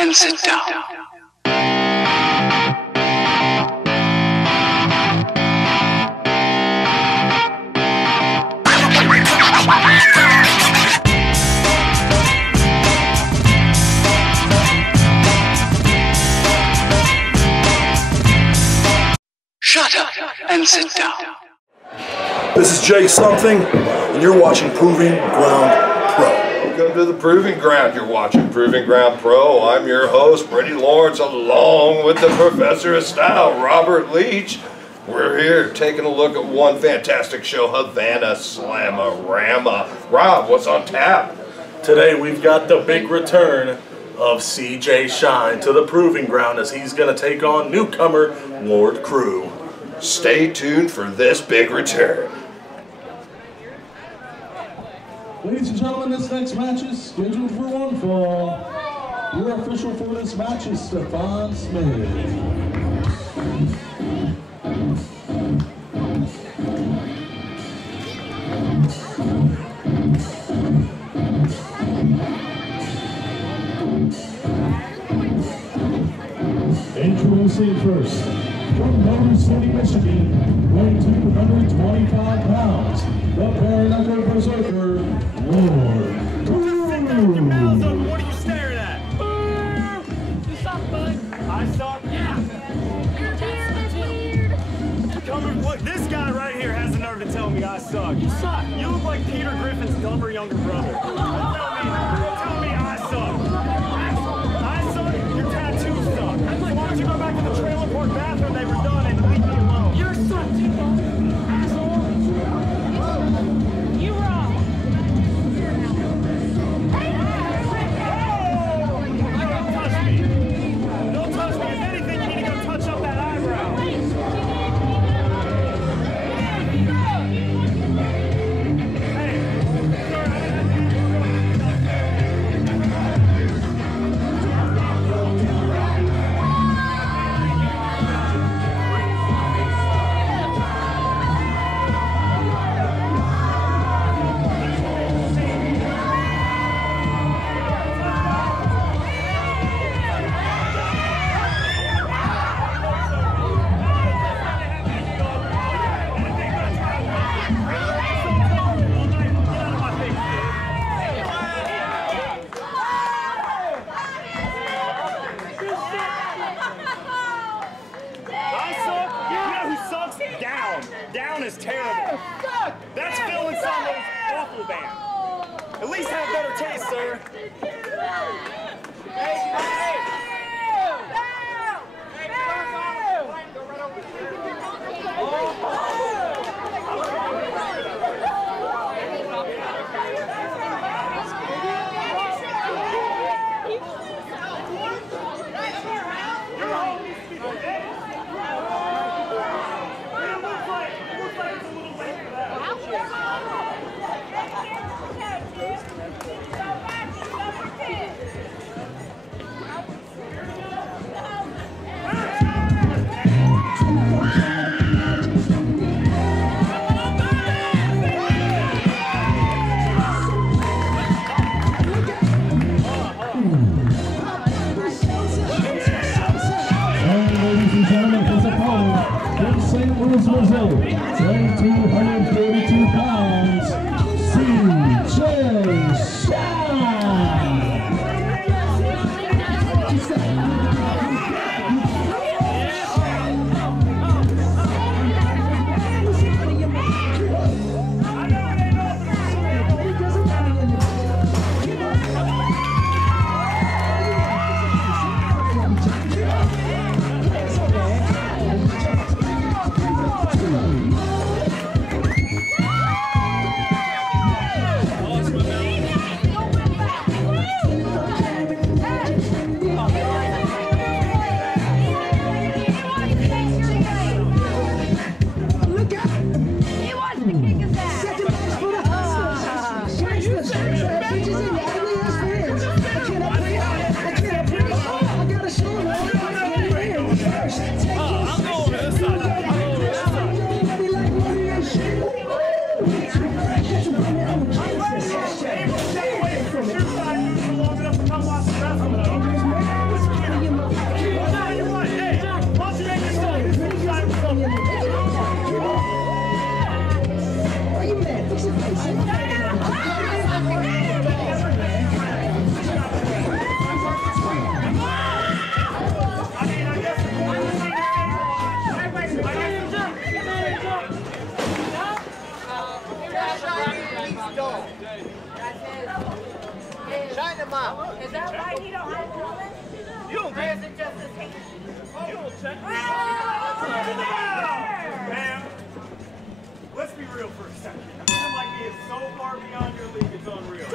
and sit down. Shut up and sit down. This is Jay Something, and you're watching Proving Ground Pro. Welcome to the Proving Ground. You're watching Proving Ground Pro. I'm your host, Brady Lawrence, along with the Professor of Style, Robert Leach. We're here taking a look at one fantastic show, Havana Slamarama. Rob, what's on tap? Today we've got the big return of CJ Shine to the Proving Ground as he's going to take on newcomer Lorde Crewe. Stay tuned for this big return. Ladies and gentlemen, this next match is scheduled for one fall. Your official for this match is Stefan Smith. Introducing first, from Motor City, Michigan, weighing 225 pounds, the bare-knuckle berserker, Lorde Crewe. What are you staring at? You suck, bud. I suck? Yeah. Look, this guy right here has the nerve to tell me I suck. You suck. You look like Peter Griffin's dumber younger brother. Tell me I suck. I suck? Your tattoos suck. So why don't you go back to the trailer park bathroom they were done and leave me alone? You're suck too, asshole. You wrong. Don't touch me. Don't touch me. If anything, you need to go touch up that eyebrow. Down is terrible. That's Phil and Solomon's awful band. At least have better taste, sir. Missouri, weighing 242 pounds, CJ Shine. him up. Is that why he don't have helmet? You don't Or is it just his hand? You don't check. Man, let's be real for a second. That might be so far beyond your league, it's unreal.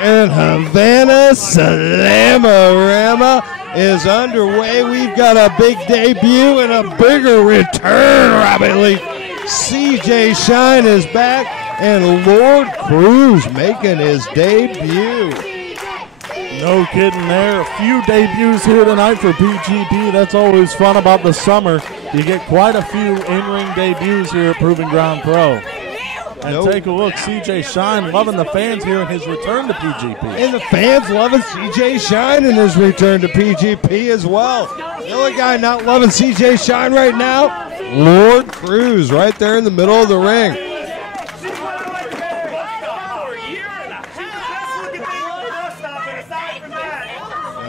And Havana Slamarama is underway. We've got a big debut and a bigger return, Robbie Lee. CJ Shine is back, and Lorde Crewe making his debut. No kidding there. A few debuts here tonight for PGP. That's always fun about the summer. You get quite a few in-ring debuts here at Proving Ground Pro. And take a look, CJ Shine loving the fans here in his return to PGP. And the fans loving CJ Shine in his return to PGP as well. The only guy not loving CJ Shine right now, Lorde Crewe, right there in the middle of the ring.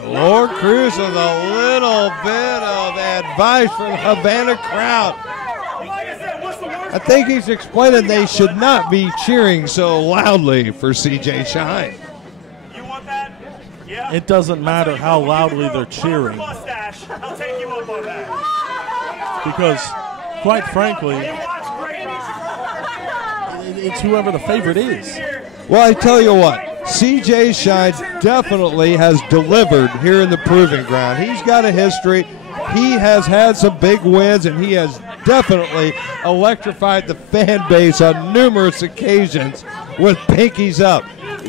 Lorde Crewe with a little bit of advice from the Havana crowd. I think he's explaining they should not be cheering so loudly for CJ Shine. You want that? Yeah. It doesn't matter how loudly they're cheering. I'll take you up on that. Because, quite frankly, it's whoever the favorite is. Well, I tell you what, CJ Shine definitely has delivered here in the Proving Ground. He's got a history. He has had some big wins, and he has definitely electrified the fan base on numerous occasions with pinkies up.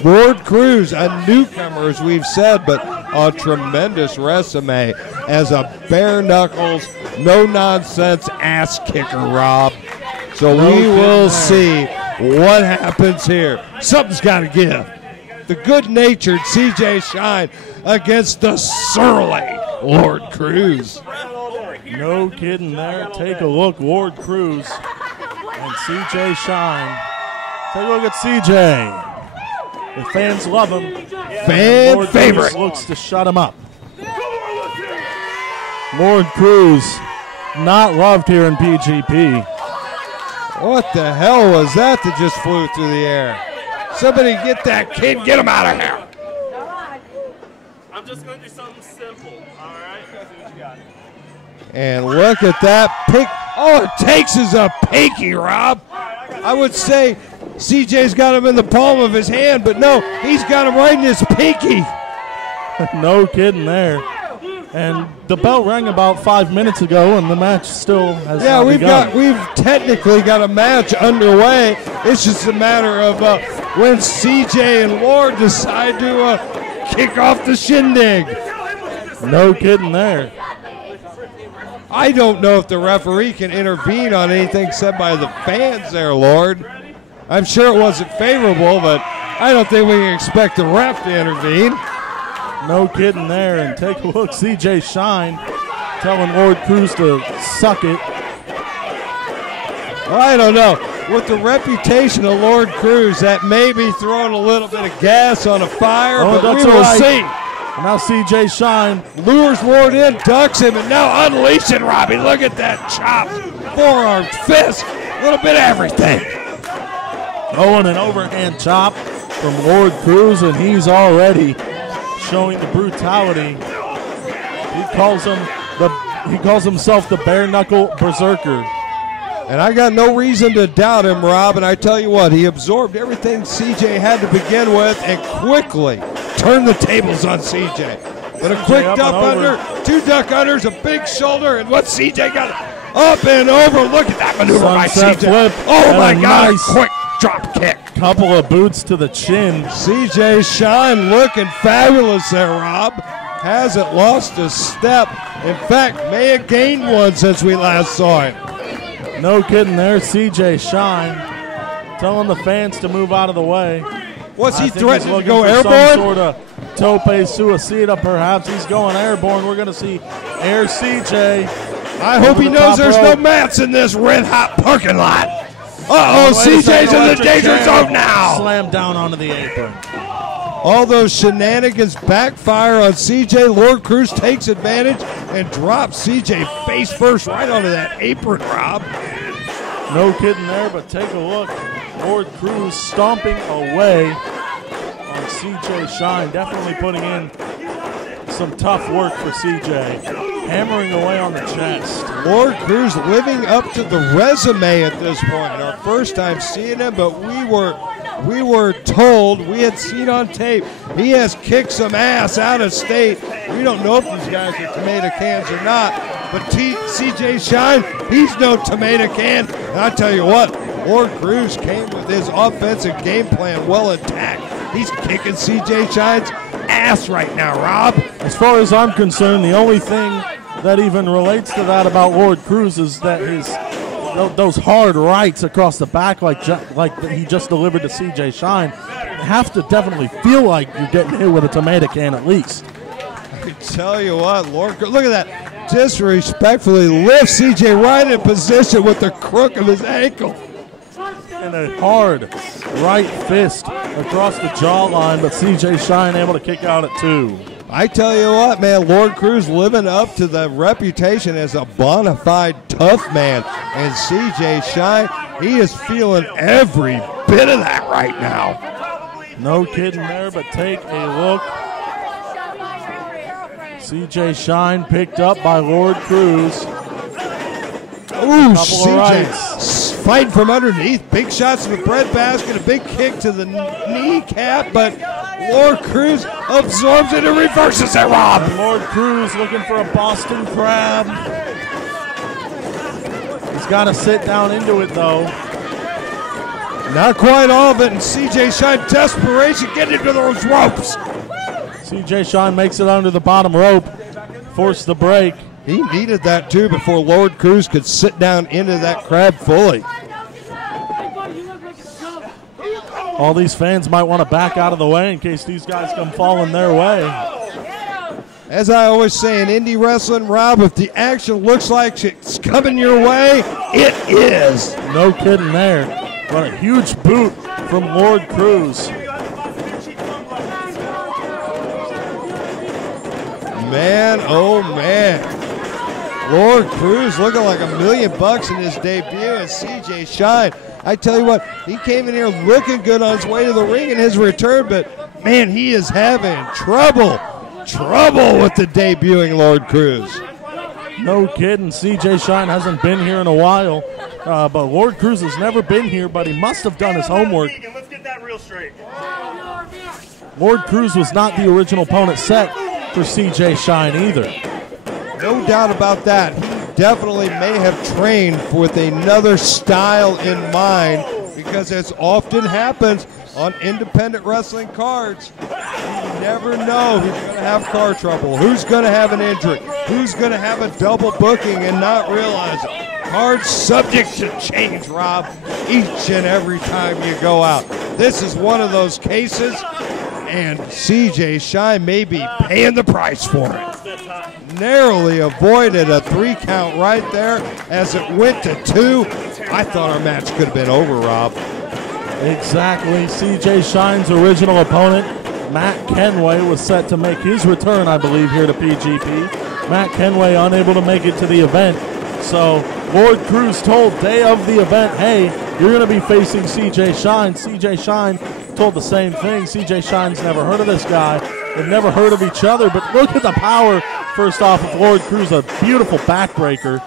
Lorde Crewe, a newcomer, as we've said, but a tremendous resume as a bare knuckles, no-nonsense ass kicker, Rob. So we will see what happens here. Something's got to give. The good-natured CJ Shine against the surly Lorde Crewe. No kidding there. Take a look, Lorde Crewe and CJ Shine. Take a look at CJ. The fans love him. Fan Lorde favorite. Crewe looks to shut him up. Lorde Crewe, not loved here in PGP. What the hell was that just flew through the air? Somebody get that kid, get him out of here. I'm just going to do something simple, all right? See what you got. And look at that pink. All it takes is a pinky, Rob. I would say CJ's got him in the palm of his hand, but no, he's got him right in his pinky. No kidding there. And the bell rang about 5 minutes ago, and the match still has not begun. We've technically got a match underway. It's just a matter of when CJ and Lorde decide to kick off the shindig. No kidding there. I don't know if the referee can intervene on anything said by the fans there, Lorde. I'm sure it wasn't favorable, but I don't think we can expect the ref to intervene. No kidding there. And take a look, CJ Shine telling Lorde Crewe to suck it. Well, I don't know. With the reputation of Lorde Crewe, that may be throwing a little bit of gas on a fire, but we will see. And now CJ Shine lures Lorde in, ducks him, and now unleashing Robbie. Look at that chop. Forearm, fist, a little bit of everything. Oh, and an overhand chop from Lorde Crewe, and he's already showing the brutality. He calls himself the bare knuckle berserker. And I got no reason to doubt him, Rob. And I tell you what, he absorbed everything CJ had to begin with and quickly turned the tables on CJ. But a quick duck under, two duck unders, a big shoulder, and what CJ got up and over. Look at that maneuver by CJ. Flip. Oh my God, nice quick drop kick. Couple of boots to the chin. CJ Shine looking fabulous there, Rob. Hasn't lost a step. In fact, may have gained one since we last saw him. No kidding there, CJ Shine telling the fans to move out of the way. Was he threatening to go airborne? Some sort of tope suicida, perhaps. He's going airborne. We're going to see Air CJ. I hope he knows there's no mats in this red hot parking lot. Uh-oh, CJ's in the danger zone now. Slam down onto the apron. All those shenanigans backfire on CJ. Lorde Crewe takes advantage and drops CJ face first right onto that apron, Rob. No kidding there, but take a look. Lord Crewe stomping away on CJ Shine, definitely putting in some tough work for CJ, hammering away on the chest. Lord Crewe's living up to the resume at this point. Our first time seeing him, but we were told, we had seen on tape, he has kicked some ass out of state. We don't know if these guys are tomato cans or not, but CJ Shine, he's no tomato can. And I tell you what, Lord Crewe came with his offensive game plan well intact. He's kicking CJ Shine's ass right now, Rob. As far as I'm concerned, the only thing that even relates to that about Lord Crewe is that those hard rights across the back like he just delivered to CJ Shine have to definitely feel like you're getting hit with a tomato can at least. I tell you what, Lord Crewe, look at that. Disrespectfully lifts CJ right in position with the crook of his ankle. And a hard right fist across the jawline, but CJ Shine able to kick out at 2. I tell you what, man, Lord Crewe's living up to the reputation as a bona fide tough man. And CJ Shine, he is feeling every bit of that right now. No kidding there, but take a look. CJ Shine picked up by Lord Crewe. Ooh, CJ fighting from underneath. Big shots to the breadbasket, a big kick to the kneecap, but Lord Crewe absorbs it and reverses it, Rob. And Lord Crewe looking for a Boston Crab. He's got to sit down into it, though. Not quite all of it, and CJ Shine, desperation, get into those ropes. CJ Shine makes it under the bottom rope, forced the break. He needed that, too, before Lord Crewe could sit down into that crab fully. All these fans might want to back out of the way in case these guys come falling their way. As I always say in indie wrestling, Rob, if the action looks like it's coming your way, it is. No kidding there. What a huge boot from Lord Crewe. Man, oh man. Lord Crewe looking like $1 million in his debut, and CJ Shine, I tell you what, he came in here looking good on his way to the ring in his return, but man, he is having trouble with the debuting Lord Crewe. No kidding, CJ Shine hasn't been here in a while, but Lord Crewe has never been here, but he must have done his homework. Let's get that real straight. Lord Crewe was not the original opponent set for CJ Shine either. No doubt about that. He definitely may have trained with another style in mind, because as often happens on independent wrestling cards, you never know who's going to have car trouble, who's going to have an injury, who's going to have a double booking and not realize it. Cards subject to change, Rob, each and every time you go out. This is one of those cases, and CJ Shine may be paying the price for it. Narrowly avoided a 3 count right there as it went to 2. I thought our match could have been over, Rob. Exactly. CJ Shine's original opponent, Matt Kenway, was set to make his return, I believe, here to PGP. Matt Kenway unable to make it to the event. So Lord Crewe told day of the event, hey, you're going to be facing CJ Shine. CJ Shine told the same thing. CJ Shine's never heard of this guy. They've never heard of each other, but look at the power, first off, of Lord Crewe, a beautiful backbreaker.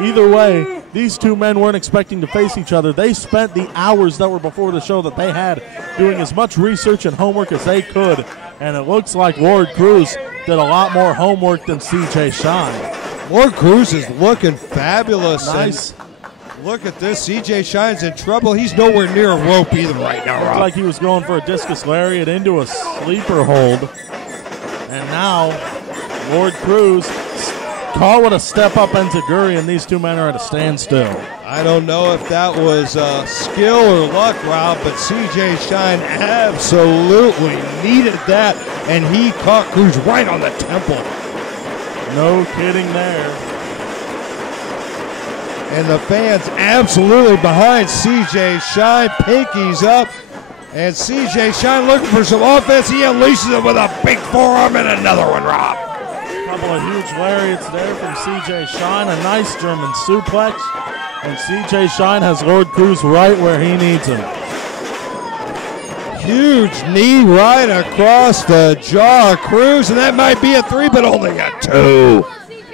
Either way, these two men weren't expecting to face each other. They spent the hours that were before the show that they had doing as much research and homework as they could, and it looks like Lord Crewe did a lot more homework than CJ Shine. Lord Crewe is looking fabulous. Nice. Look at this. CJ Shine's in trouble. He's nowhere near a rope either right now, Rob. Looked like he was going for a discus lariat into a sleeper hold. And now, Lord Crewe, call it a step-up enziguri, and these two men are at a standstill. I don't know if that was skill or luck, Rob, but CJ Shine absolutely needed that, and he caught Crewe right on the temple. No kidding there. And the fans absolutely behind CJ Shine, pinkies up. And CJ Shine looking for some offense. He unleashes it with a big forearm and another one, Rob. A couple of huge lariats there from CJ Shine. A nice German suplex. And CJ Shine has Lord Crewe right where he needs him. huge knee right across the jaw of Crews, and that might be a 3, but only a 2.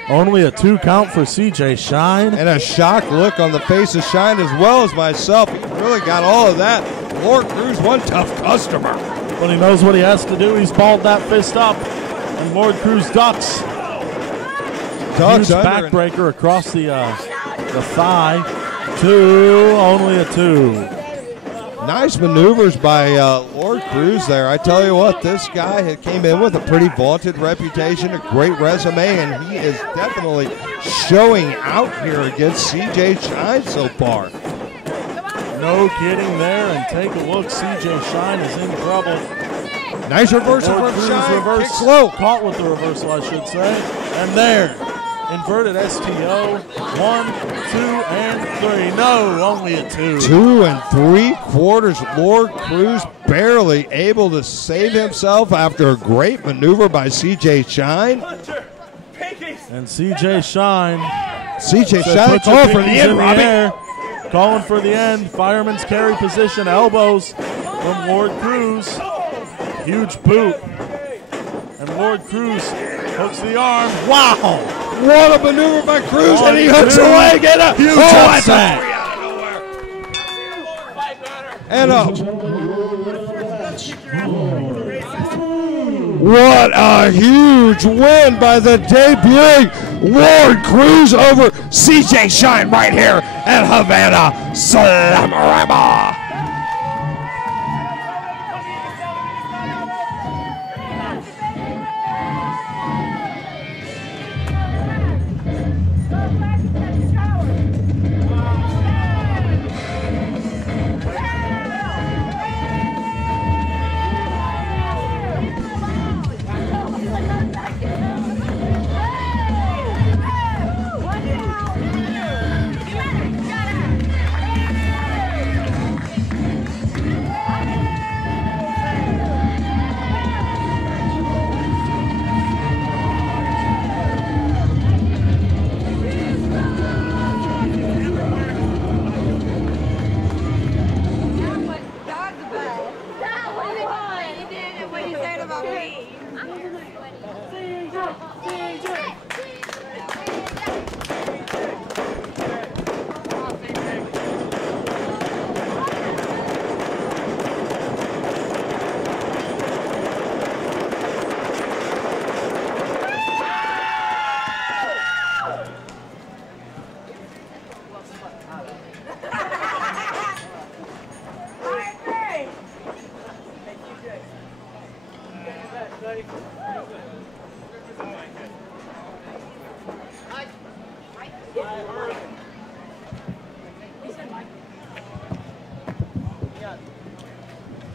Only a 2 count for CJ Shine. And a shocked look on the face of Shine as well as myself. He really got all of that. Lord Crews, one tough customer. When he knows what he has to do, he's balled that fist up. And Lord Crews ducks. Huge backbreaker across the thigh. 2, only a 2. Nice maneuvers by Lord Crews there. I tell you what, this guy had came in with a pretty vaunted reputation, a great resume, and he is definitely showing out here against CJ Shine so far. No kidding there, and take a look, CJ Shine is in trouble. Nice reversal from Shine, reverse slow. Caught with the reversal, I should say. And there, inverted STO, 1, 2, and 3. No, only a 2. 2 3/4. Lord Crews barely able to save himself after a great maneuver by CJ Shine. And CJ Shine. CJ Shine calling for the end, Robbie. Calling for the end. Fireman's carry position, elbows from Lord Crews. Huge boot. And Lord Crews hooks the arm. Wow! What a maneuver by Crews, and he hooks the leg in a huge upset. And what a huge win by the debuting Lord Crews over CJ Shine right here at Havana Slamarama.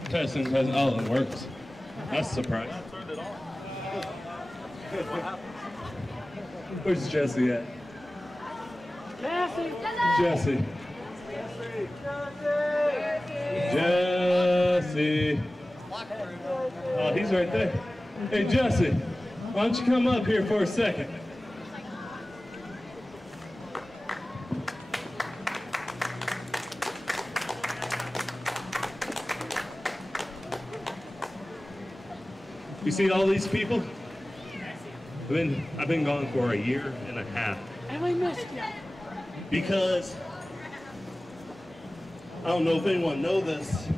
Testing, oh, it works. That's a surprise. Where's Jesse at? Jesse. Jesse. Oh, he's right there. Hey, Jesse, why don't you come up here for a second? You see all these people? I've been gone for a year and a half. And we missed you. Because, I don't know if anyone knows this,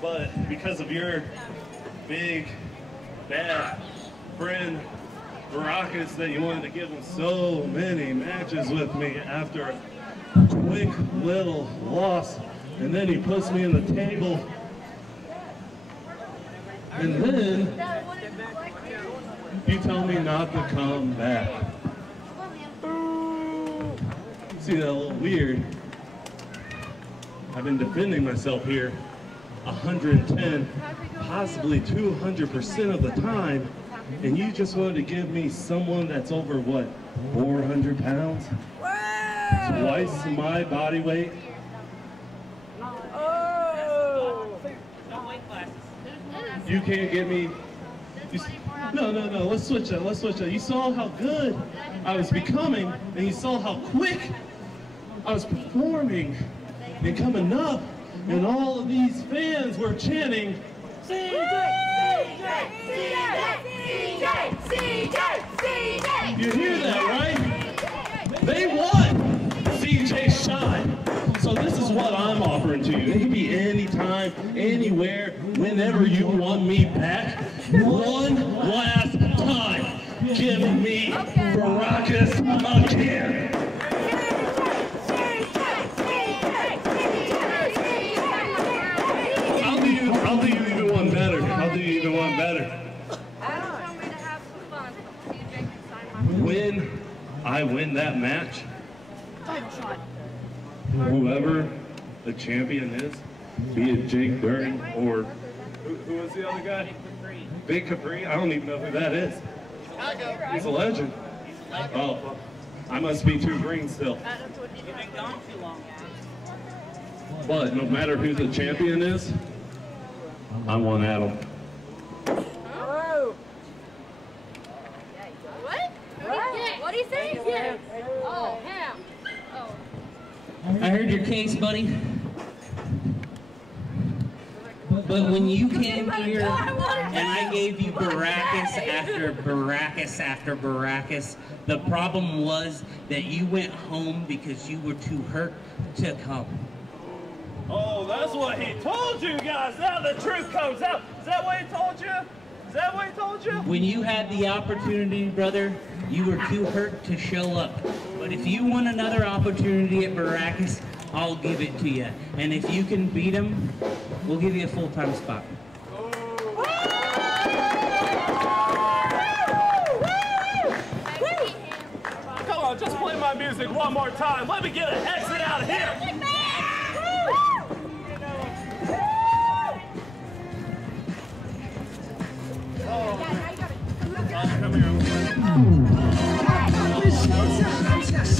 but because of your big, bad friend, Baracus, that you wanted to give him so many matches with me after a quick little loss, and then he puts me in the table, and then you tell me not to come back. See, that a little weird. I've been defending myself here 110, possibly 200% of the time, and you just wanted to give me someone that's over, what, 400 pounds? Twice my body weight? You can't get me. No, let's switch that, You saw how good I was becoming, and you saw how quick I was performing and coming up, and all of these fans were chanting, You hear that, right? They won CJ Shine. So this is what I'm offering to you. It can be anytime, anywhere, whenever you want me back. One last time. Give me Baracus again. I'll do you even one better. I'll do you even one better. When I win that match, whoever the champion is, be it Jake During or who was the other guy? Big Capri. I don't even know who that is. He's a legend. Oh, I must be too green still. But no matter who the champion is, I want Adam. What do you say? Oh, him. Oh. I heard your case, buddy. But when you came here and I gave you Baracus after Baracus after Baracus, the problem was that you went home because you were too hurt to come. Oh, that's what he told you guys. Now the truth comes out. Is that what he told you? Is that what he told you? When you had the opportunity, brother, you were too hurt to show up. But if you want another opportunity at Baracus, I'll give it to you. And if you can beat him, we'll give you a full-time spot. Come on, just play my music one more time. Let me get an exit out of here.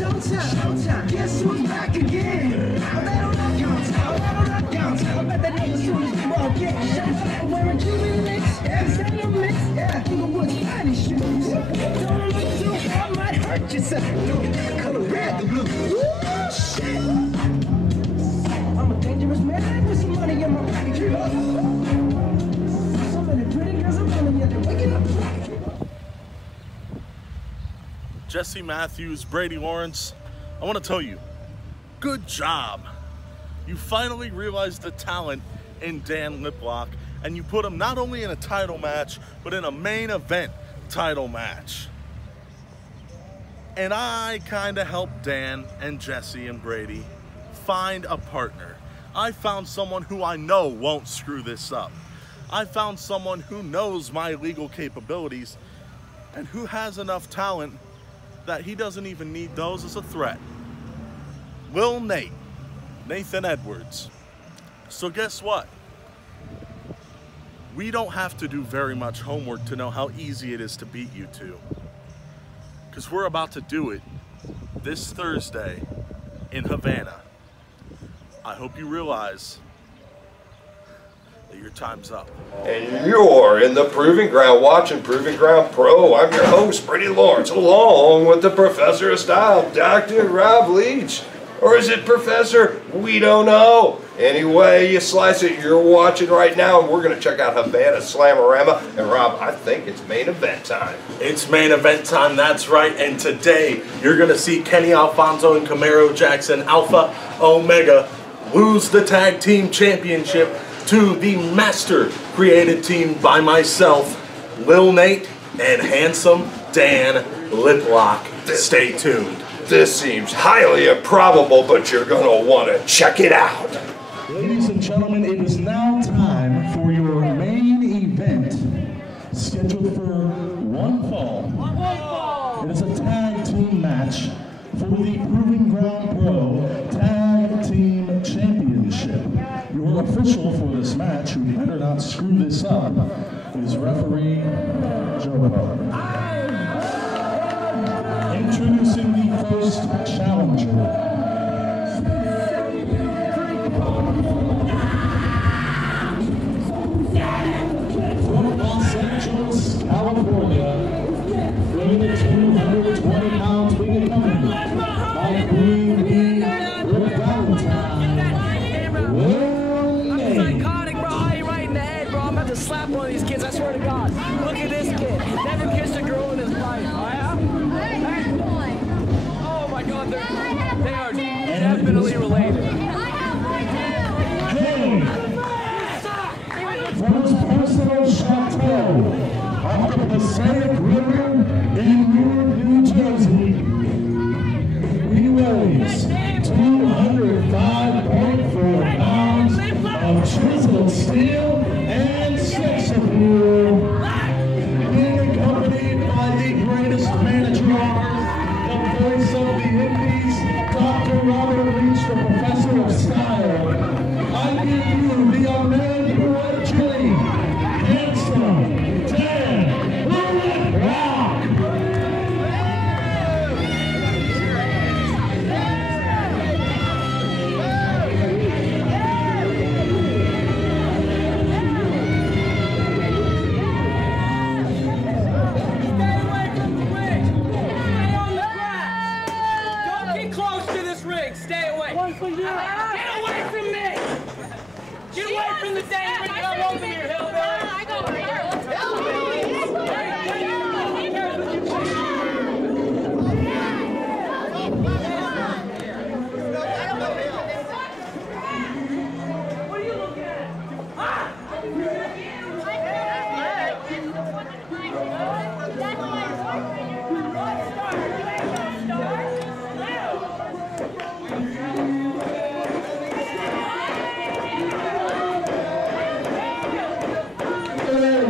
Showtime. Guess who's back again? I let her rock downtown. I bet that nigga soon as we walk in. Showtime wearing Cuban links. Yeah, mix. Yeah, Inglewood's finest shoes. Don't look too hard, might hurt yourself. Color red, the blue. Ooh, shit. I'm a dangerous man with some money in my pocket. So many pretty girls I'm telling you, they're waking up. Jesse Matthews, Brady Lawrence, I want to tell you, good job. You finally realized the talent in Dan Liplock, and you put him not only in a title match, but in a main event title match. And I kind of helped Dan and Jesse and Brady find a partner. I found someone who I know won't screw this up. I found someone who knows my legal capabilities and who has enough talent that he doesn't even need those as a threat. Lil Nate, Nathan Edwards. So guess what? We don't have to do very much homework to know how easy it is to beat you two. Because we're about to do it this Thursday in Havana. I hope you realize that your time's up. And you're in the Proving Ground watching Proving Ground Pro. I'm your host, Brady Lawrence, along with the Professor of Style, Dr. Rob Leach. Or is it Professor? We don't know. Anyway, you slice it, you're watching right now, and we're going to check out Havana Slamarama. And Rob, I think it's main event time. It's main event time, that's right. And today, you're going to see Kenny Alfonso and Camaro Jackson, Alpha Omega, lose the tag team championship to the master created team by myself, Lil Nate, and handsome Dan Liplock. Stay tuned. This seems highly improbable, but you're going to want to check it out. Ladies and gentlemen, it is now time for your main event, scheduled for one fall. It is a tag team match for the Proving Ground Pro Tag Team Championship. Your official for this match, who better not screw this up, is referee Joe. Introducing the first challenger. From Los Angeles, California, bringing the 220 pounds big and coming, by Queen Bee, Rick Valentine. Psychotic, bro. How you right in the head, bro? I'm about to Bring the dang ring up over here, hillbilly. I go over here. What are you looking at?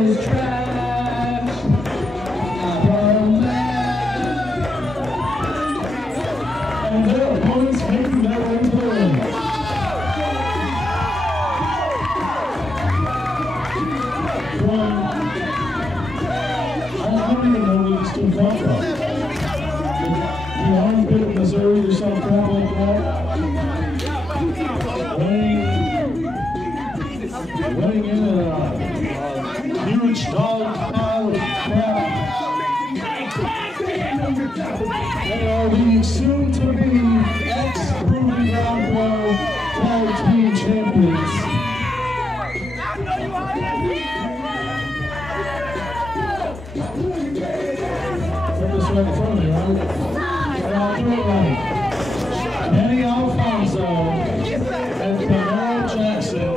It's trash. And their opponents making their way to the ring. I don't even know where these two come from. The armpit of Missouri or some crap like that. Weighing in at a huge dog pile of crap. They are the soon-to-be ex-Proving Ground Pro Tag Team Champions. Put this right in front of me, right? And I'll do it right. Kenny Alfonso and Camaro Jackson.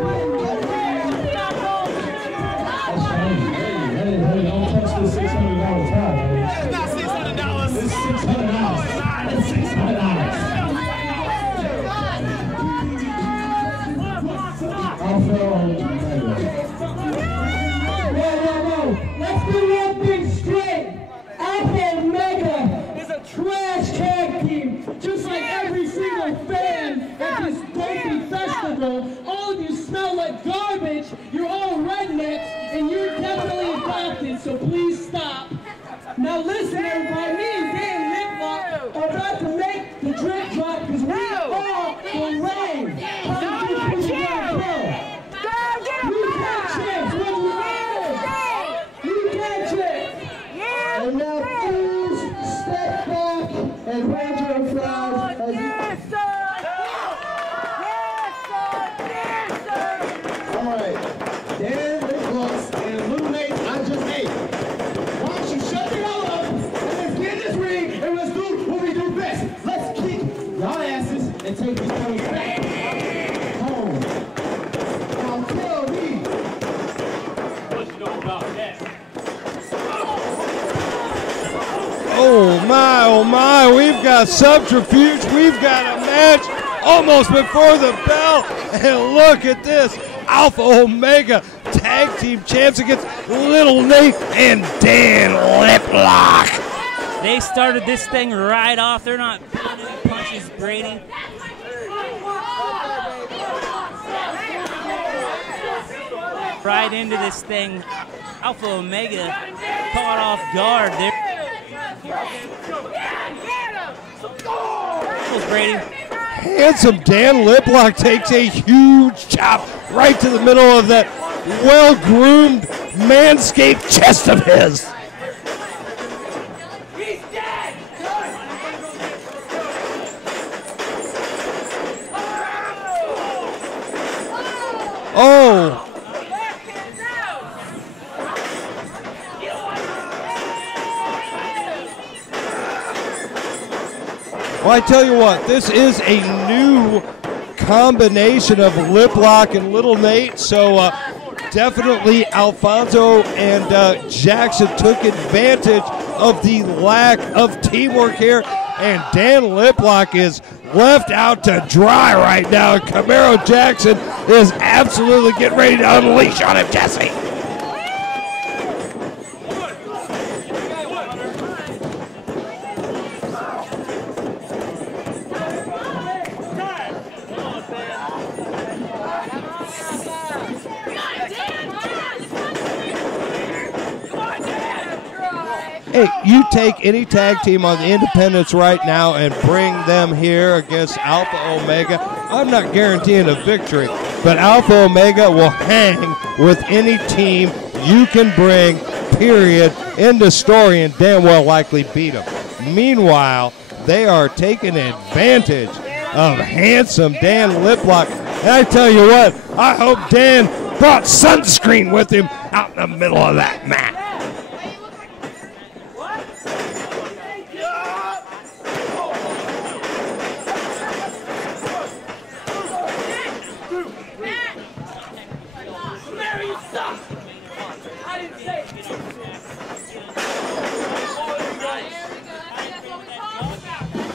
Hey, don't touch this $600 tag. It's not $600. It's $600. It's $600. Whoa. Let's do one thing straight. Alpha Omega is a trash tag team. Just like every single fan at this dopey festival. All of you smell like garbage. You're all rednecks, and you're definitely adopted, so please stop. Now listen, everybody, me and Dan Liplock are about to make the drip drop because we are the rain. And now please step back and raise your flags as you... Alright, Dan Liplock and Little Nate, I just ate. Why don't you shut it all up and let's get in this ring and let's do what we do best. Let's kick y'all asses and take these fellas back home. Now tell me. What you know about that? Oh my, we've got subterfuge, we've got a match almost before the bell, and look at this, Alpha Omega Tag Team Champs against Little Nate and Dan Liplock. They started this thing right off. They're not pulling any punches, Brady. Right into this thing. Alpha Omega caught off guard there. Brady. Handsome Dan Liplock takes a huge chop right to the middle of that well-groomed, manscaped chest of his. Oh. Well, I tell you what, this is a new combination of Liplock and Little Nate, so definitely Alfonso and Jackson took advantage of the lack of teamwork here, and Dan Liplock is left out to dry right now, and Camaro Jackson is absolutely getting ready to unleash on him, Jesse. Hey, you take any tag team on the independents right now and bring them here against Alpha Omega. I'm not guaranteeing a victory, but Alpha Omega will hang with any team you can bring, period, end of story, and damn well likely beat them. Meanwhile, they are taking advantage of handsome Dan Liplock. And I tell you what, I hope Dan brought sunscreen with him out in the middle of that mat.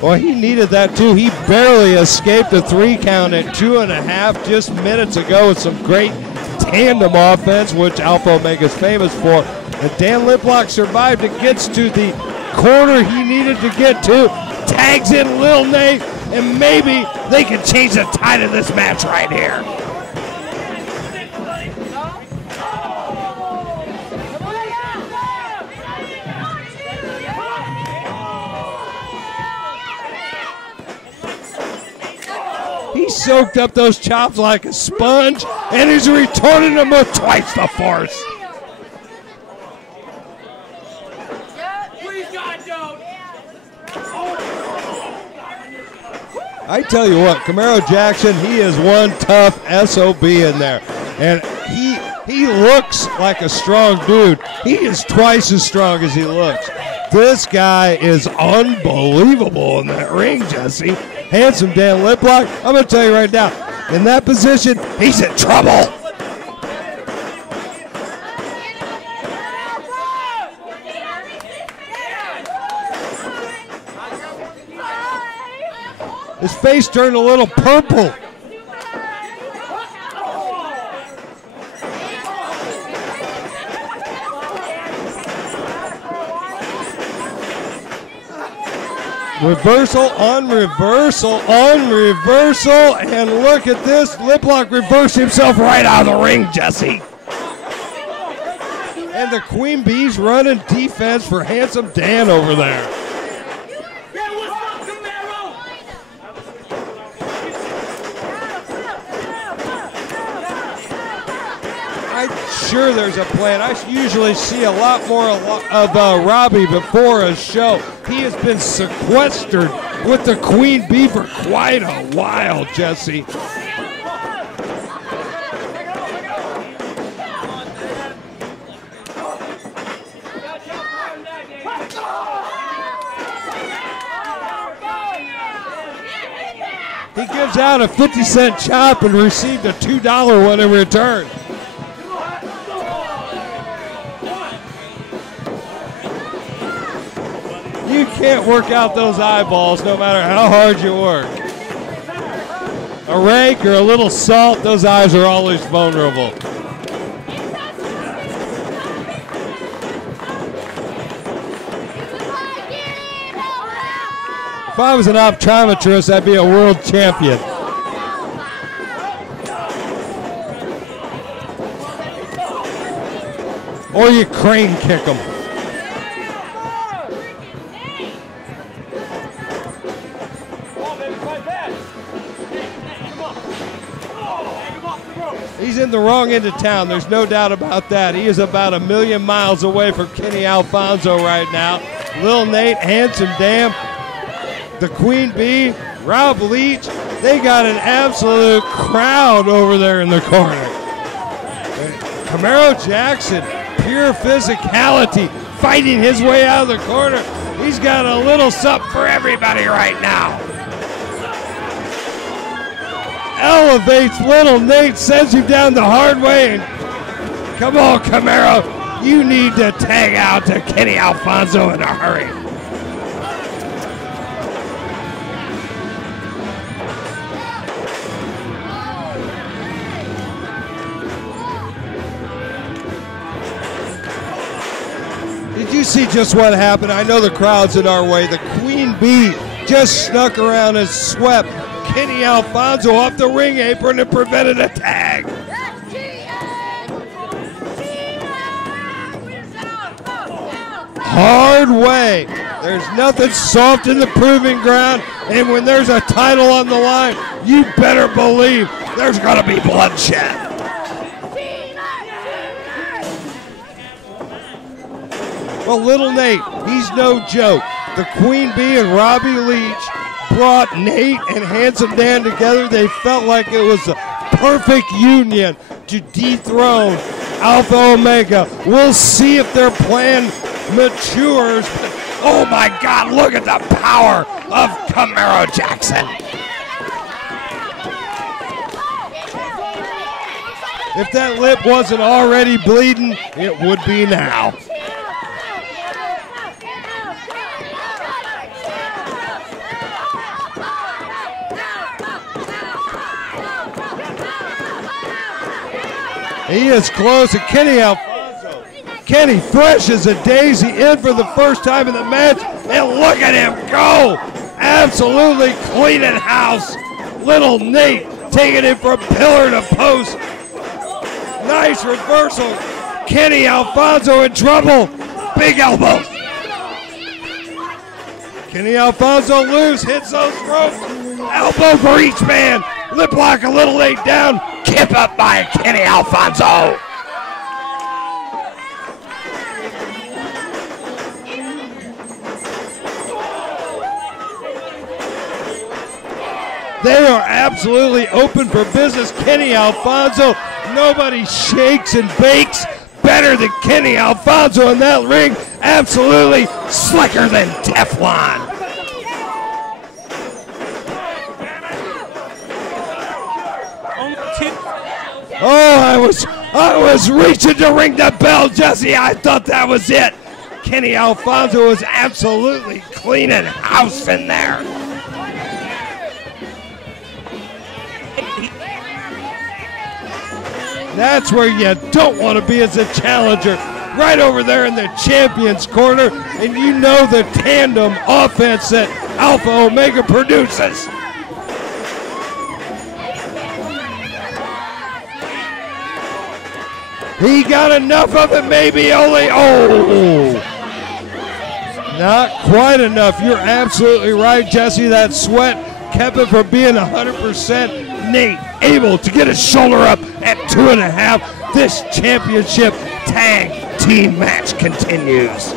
Well, he needed that too. He barely escaped a 3 count at 2.5 just minutes ago with some great tandem offense, which Alpha Omega is famous for. And Dan Liplock survived and gets to the corner he needed to get to. Tags in Lil Nate, and maybe they can change the tide of this match right here. He soaked up those chops like a sponge, and he's returning them with twice the force. I tell you what, Camaro Jackson, he is one tough SOB in there. And he looks like a strong dude. He is twice as strong as he looks. This guy is unbelievable in that ring, Jesse. Handsome Dan Liplock, I'm going to tell you right now, in that position, he's in trouble. His face turned a little purple. Reversal on reversal on reversal, and look at this. Liplock reversed himself right out of the ring, Jesse. And the Queen Bee's running defense for Handsome Dan over there. I'm sure there's a plan. I usually see a lot more of Robbie before a show. He has been sequestered with the Queen Bee for quite a while, Jesse. He gives out a 50-cent chop and received a $2 one in return. You can't work out those eyeballs no matter how hard you work. A rake or a little salt, those eyes are always vulnerable. If I was an optometrist, I'd be a world champion. Or you crane kick them. He's in the wrong end of town. There's no doubt about that. He is about 1,000,000 miles away from Kenny Alfonso right now. Lil Nate, Handsome Dan, the Queen Bee, Rob Leach. They got an absolute crowd over there in the corner. Camaro Jackson, pure physicality, fighting his way out of the corner. He's got a little something for everybody right now. Elevates Little Nate, sends him down the hard way, and come on, Camaro, you need to tag out to Kenny Alfonso in a hurry. Did you see just what happened? I know the crowd's in our way. The Queen Bee just snuck around and swept Kenny Alfonso off the ring apron and prevented a tag. Hard way. There's nothing soft in the proving ground, and when there's a title on the line, you better believe there's going to be bloodshed. Well, Little Nate, he's no joke. The Queen Bee and Robbie Leach brought Nate and Handsome Dan together. They felt like it was a perfect union to dethrone Alpha Omega. We'll see if their plan matures. But oh my God, look at the power of Camaro Jackson. If that lip wasn't already bleeding, it would be now. He is close to Kenny Alfonso. Kenny fresh as a daisy in for the first time in the match. And look at him go. Absolutely cleaning house. Little Nate taking it from pillar to post. Nice reversal. Kenny Alfonso in trouble. Big elbow. Kenny Alfonso loose, hits those ropes. Elbow for each man. Liplock a little late down. Kip up by Kenny Alfonso. They are absolutely open for business. Kenny Alfonso, nobody shakes and bakes better than Kenny Alfonso in that ring. Absolutely slicker than Teflon. Oh, I was reaching to ring the bell, Jesse. I thought that was it. Kenny Alfonso was absolutely cleaning house in there. That's where you don't want to be as a challenger. Right over there in the champion's corner, and you know the tandem offense that Alpha Omega produces. He got enough of it, maybe only, oh, not quite enough. You're absolutely right, Jesse. That sweat kept it from being 100%. Nate able to get his shoulder up at 2.5. This championship tag team match continues.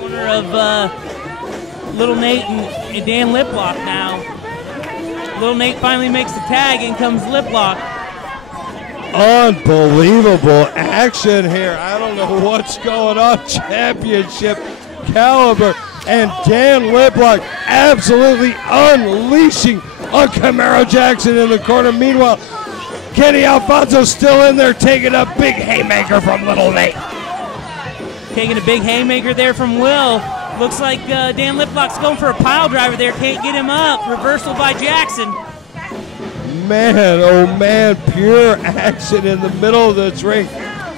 Corner of Little Nate and Dan Liplock now. Little Nate finally makes the tag, and comes Liplock. Unbelievable action here. I don't know what's going on. Championship caliber. And Dan Liplock absolutely unleashing on Camaro Jackson in the corner. Meanwhile, Kenny Alfonso still in there taking a big haymaker from Little Nate. Taking a big haymaker there from Will. Looks like Dan Liplock's going for a pile driver there. Can't get him up. Reversal by Jackson. Man, oh man, pure action in the middle of this ring.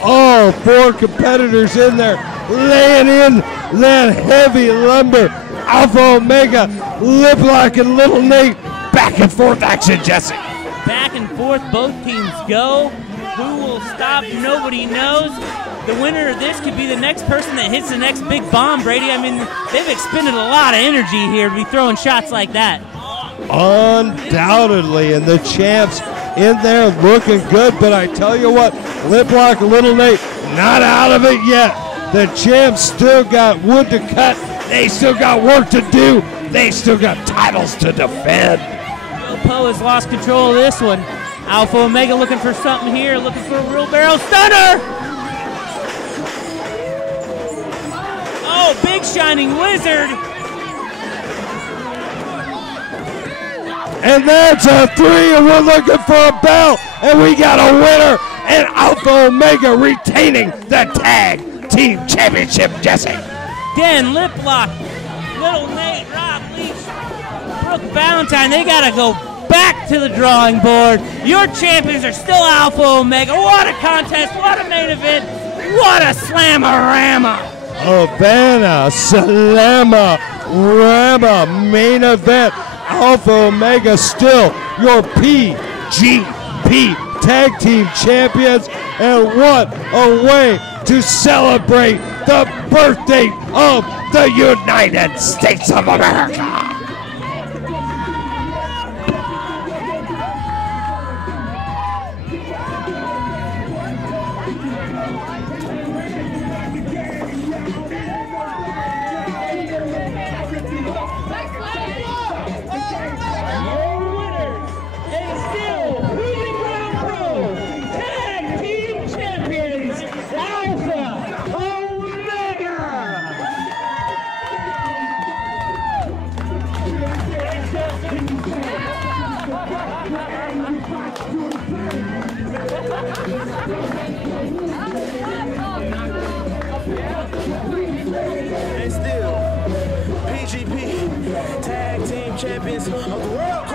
All 4 competitors in there laying in that heavy lumber. Alpha Omega, Liplock, and Little Nate. Back and forth action, Jesse. Back and forth, both teams go. Who will stop? Nobody knows. The winner of this could be the next person that hits the next big bomb, Brady. I mean, they've expended a lot of energy here to be throwing shots like that. Undoubtedly, and the champs in there looking good, but I tell you what, Liplock and Little Nate not out of it yet. The champs still got wood to cut. They still got work to do. They still got titles to defend. Joe Poe has lost control of this one. Alpha Omega looking for something here, looking for a real barrel stunner. Oh, big shining wizard. And that's a 3, and we're looking for a bell, and we got a winner, and Alpha Omega retaining the tag team championship, Jesse. Dan Liplock, Little Nate, Rob Leach, Brooke Valentine, they got to go back to the drawing board. Your champions are still Alpha Omega. What a contest, what a main event, what a Slamarama. Havana, Slamarama main event. Alpha Omega still your PGP Tag Team Champions. And what a way to celebrate the birthday of the United States of America. And still, PGP, tag team champions of the world.